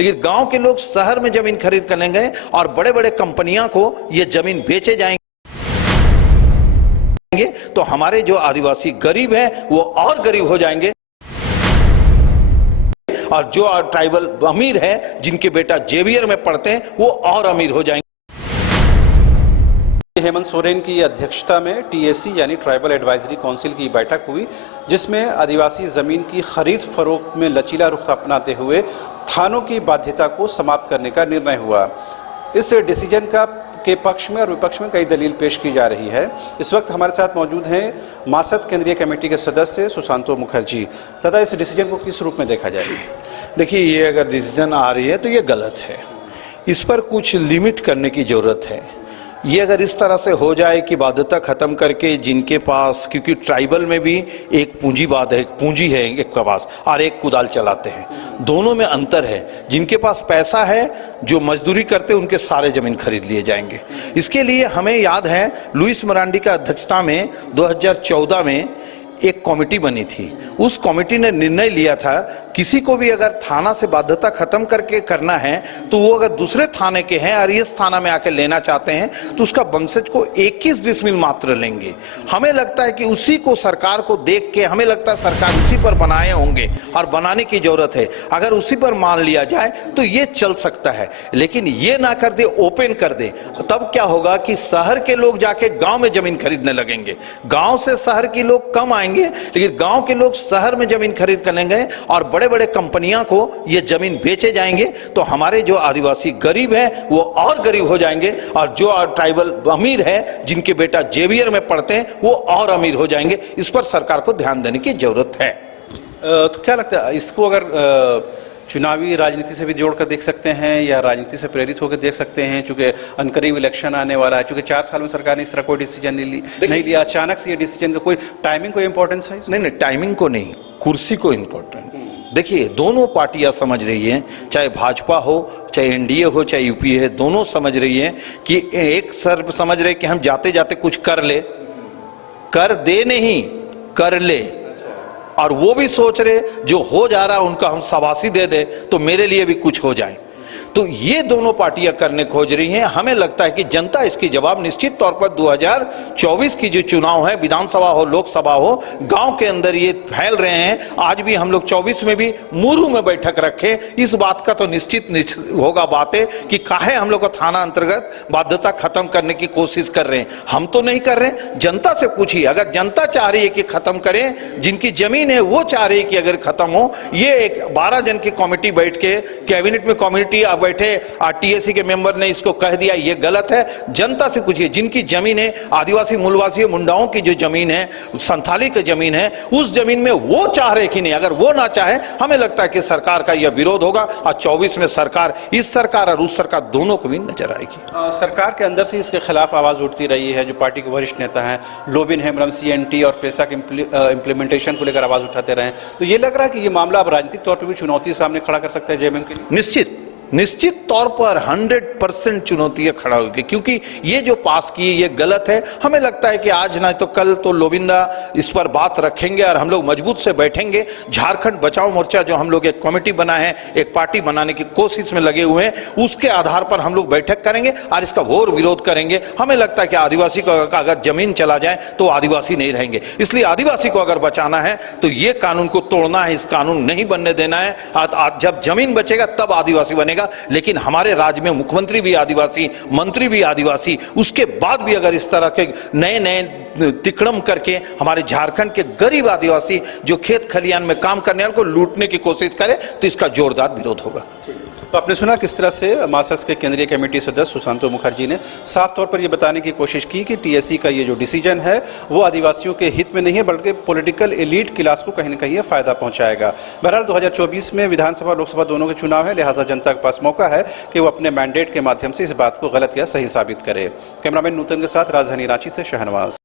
लेकिन गांव के लोग शहर में जमीन खरीद कर लेंगे और बड़े बड़े कंपनियां को ये जमीन बेचे जाएंगे, तो हमारे जो आदिवासी गरीब हैं वो और गरीब हो जाएंगे, और जो ट्राइबल अमीर है जिनके बेटा जेवियर में पढ़ते हैं वो और अमीर हो जाएंगे। हेमंत सोरेन की अध्यक्षता में टीएसी यानी ट्राइबल एडवाइजरी काउंसिल की बैठक हुई, जिसमें आदिवासी जमीन की खरीद फरोख्त में लचीला रुख अपनाते हुए थानों की बाध्यता को समाप्त करने का निर्णय हुआ। इस डिसीजन के पक्ष में और विपक्ष में कई दलील पेश की जा रही है। इस वक्त हमारे साथ मौजूद हैं मासस केंद्रीय कमेटी के सदस्य सुशांतो मुखर्जी। तथा इस डिसीजन को किस रूप में देखा जाए? देखिए, ये अगर डिसीजन आ रही है तो ये गलत है, इस पर कुछ लिमिट करने की ज़रूरत है। ये अगर इस तरह से हो जाए कि बाध्यता ख़त्म करके जिनके पास, क्योंकि ट्राइबल में भी एक पूंजीवाद है, पूंजी है एक के पास और एक कुदाल चलाते हैं, दोनों में अंतर है। जिनके पास पैसा है, जो मजदूरी करते हैं, उनके सारे ज़मीन खरीद लिए जाएंगे। इसके लिए हमें याद है लुइस मरांडी का अध्यक्षता में 2014 में एक कमेटी बनी थी। उस कमेटी ने निर्णय लिया था किसी को भी अगर थाना से बाध्यता खत्म करके करना है तो वो अगर दूसरे थाने के हैं और इस थाना में आके लेना चाहते हैं तो उसका वंशज को 21 डिसमिल मात्र लेंगे। हमें लगता है कि उसी को सरकार को देख के हमें लगता है सरकार उसी पर बनाए होंगे और बनाने की जरूरत है। अगर उसी पर मान लिया जाए तो ये चल सकता है, लेकिन ये ना कर दे, ओपन कर दे, तब क्या होगा कि शहर के लोग जाके गांव में जमीन खरीदने लगेंगे। गांव से शहर के लोग कम आएंगे, लेकिन गांव के लोग शहर में जमीन खरीद कर लेंगे और बड़े बड़े कंपनियां को ये जमीन बेचे जाएंगे, तो हमारे जो आदिवासी गरीब हैं वो और गरीब हो जाएंगे, और जो ट्राइबल अमीर है जिनके बेटा जेवियर में पढ़ते हैं वो और अमीर हो जाएंगे। इस पर सरकार को ध्यान देने की जरूरत है। तो क्या लगता है, इसको अगर चुनावी राजनीति से भी जोड़कर देख सकते हैं या राजनीति से प्रेरित होकर देख सकते हैं? चूंकि अनकरीब इलेक्शन आने वाला है, चूंकि 4 साल में सरकार ने इस तरह कोई डिसीजन नहीं लिया, अचानक से ये डिसीजन का कोई टाइमिंग को इंपॉर्टेंस है? नहीं, टाइमिंग को नहीं, कुर्सी को इंपॉर्टेंट। देखिए, दोनों पार्टियां समझ रही हैं, चाहे भाजपा हो, चाहे एनडीए हो, चाहे यूपीए है, दोनों समझ रही हैं कि एक सर समझ रहे कि हम जाते जाते कुछ कर ले, कर दे नहीं, कर ले, और वो भी सोच रहे जो हो जा रहा है उनका हम शाबाशी दे दे तो मेरे लिए भी कुछ हो जाए। तो ये दोनों पार्टियां करने खोज रही हैं। हमें लगता है कि जनता इसकी जवाब निश्चित तौर पर 2024 की जो चुनाव है, विधानसभा हो, लोकसभा हो, गांव के अंदर ये फैल रहे हैं। आज भी हम लोग 24 में भी मुरू में बैठक रखे, इस बात का तो निश्चित होगा बातें कि काहे हम लोग को थाना अंतर्गत बाध्यता खत्म करने की कोशिश कर रहे हैं। हम तो नहीं कर रहे, जनता से पूछिए। अगर जनता चाह रही है कि खत्म करें, जिनकी जमीन है वो चाह रही है कि अगर खत्म हो, ये एक 12 जन की कमेटी बैठ के, कैबिनेट में कमेटी बैठे, टीएसी के मेंबर ने इसको कह दिया, ये गलत है। जनता से पूछिए, जिनकी जमीन है, आदिवासी मूलवासी मुंडाओं की जो जमीन है, संथाली की जमीन है, उस जमीन में वो चाह रहे कि नहीं। अगर वो ना चाहे, हमें लगता है कि सरकार का यह विरोध होगा और 24 में सरकार, इस सरकार और उस सरकार दोनों को भी नजर आएगी। सरकार के अंदर से इसके खिलाफ आवाज उठती रही है। जो पार्टी के वरिष्ठ नेता हैं लोबिन हेम्ब्रम सीएनटी और पेसा के इंप्लीमेंटेशन को लेकर आवाज उठाते रहे, तो ये लग रहा है कि ये मामला अब राजनीतिक तौर पर भी चुनौती सामने खड़ा कर सकता है जेएमएम के लिए। निश्चित तौर पर 100% चुनौतियां खड़ा होगी, क्योंकि ये जो पास किए ये गलत है। हमें लगता है कि आज ना तो कल तो लोबिंदा इस पर बात रखेंगे और हम लोग मजबूत से बैठेंगे। झारखंड बचाओ मोर्चा जो हम लोग एक कमेटी बना है, एक पार्टी बनाने की कोशिश में लगे हुए हैं, उसके आधार पर हम लोग बैठक करेंगे और इसका घोर विरोध करेंगे। हमें लगता है कि आदिवासी को अगर जमीन चला जाए तो आदिवासी नहीं रहेंगे, इसलिए आदिवासी को अगर बचाना है तो ये कानून को तोड़ना है, इस कानून नहीं बनने देना है। जब जमीन बचेगा तब आदिवासी बनेगा। लेकिन हमारे राज्य में मुख्यमंत्री भी आदिवासी, मंत्री भी आदिवासी, उसके बाद भी अगर इस तरह के नए नए तिकड़म करके हमारे झारखंड के गरीब आदिवासी जो खेत खलियान में काम करने वाले को लूटने की कोशिश करे तो इसका जोरदार विरोध होगा। तो आपने सुना किस तरह से मासस के केंद्रीय कमेटी सदस्य सुशांतो मुखर्जी ने साफ तौर पर यह बताने की कोशिश की कि टीएसी का ये जो डिसीजन है वो आदिवासियों के हित में नहीं है, बल्कि पॉलिटिकल एलीट क्लास को कहीं न कहीं फायदा पहुंचाएगा। बहरहाल 2024 में विधानसभा लोकसभा दोनों के चुनाव है, लिहाजा जनता के पास मौका है कि वो अपने मैंडेट के माध्यम से इस बात को गलत या सही साबित करे। कैमरामैन नूतन के साथ राजधानी रांची से शहनवाज।